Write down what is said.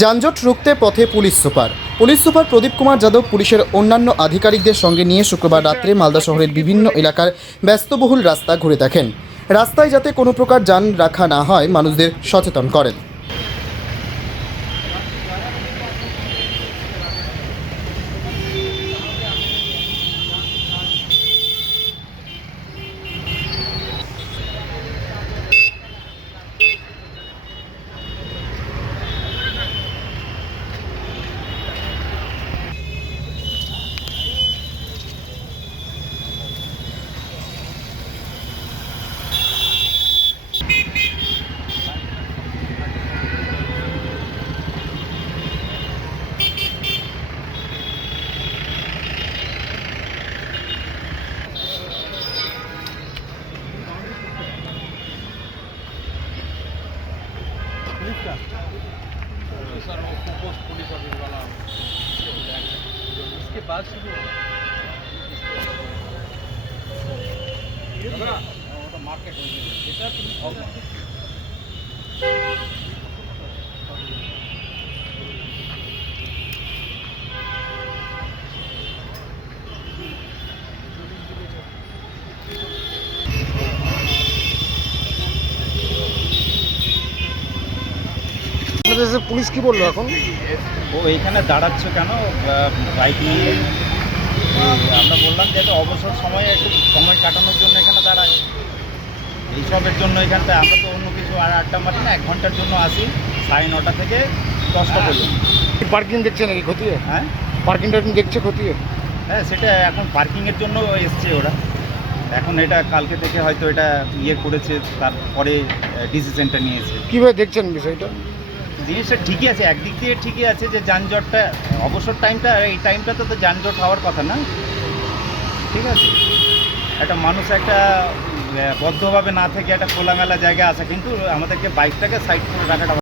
যানজট রুখতে পথে পুলিশ সুপার প্রদীপ কুমার যাদব পুলিশের অন্যান্য আধিকারিকদের সঙ্গে নিয়ে শুক্রবার রাত্রে মালদা শহরের বিভিন্ন এলাকার ব্যস্তবহুল রাস্তা ঘুরে দেখেন। রাস্তায় যাতে কোনো প্রকার যান রাখা না হয় মানুষদের সচেতন করেন। सर वो पोस्ट पुलिस ऑफिस वाला इसके बाद शुरू मार्केट পুলিশ কি বললো এখন? ও এইখানে দাঁড়াচ্ছে কেন বাইক নিয়ে? আমরা বললাম যে এটা অবসর সময়ে একটু সময় কাটানোর জন্য এখানে দাঁড়ায়, এইসবের জন্য এখানটায়। আমরা তো অন্য কিছু আর আড্ডা মারি না, 1 ঘন্টার জন্য আসি 9:30 থেকে 10টা পর্যন্ত। পার্কিং দেখছে নাকি খতিয়ে? হ্যাঁ পার্কিং টার্কিং দেখছে খতিয়ে? হ্যাঁ, সেটা এখন পার্কিংয়ের জন্য এসছে ওরা। এখন এটা কালকে থেকে হয়তো এটা করেছে, তারপরে ডিসিশনটা নিয়েছে। কীভাবে দেখছেন বিষয়টা? জিনিসটা ঠিকই আছে, একদিক দিয়ে ঠিকই আছে যে যানজটটা অবসর টাইমটা, এই টাইমটা তো যানজট হওয়ার কথা না। ঠিক আছে, একটা মানুষ একটা বদ্ধভাবে না থেকে একটা খোলামেলা জায়গায় আসে, কিন্তু আমাদেরকে বাইকটাকে সাইড করে রাখাটা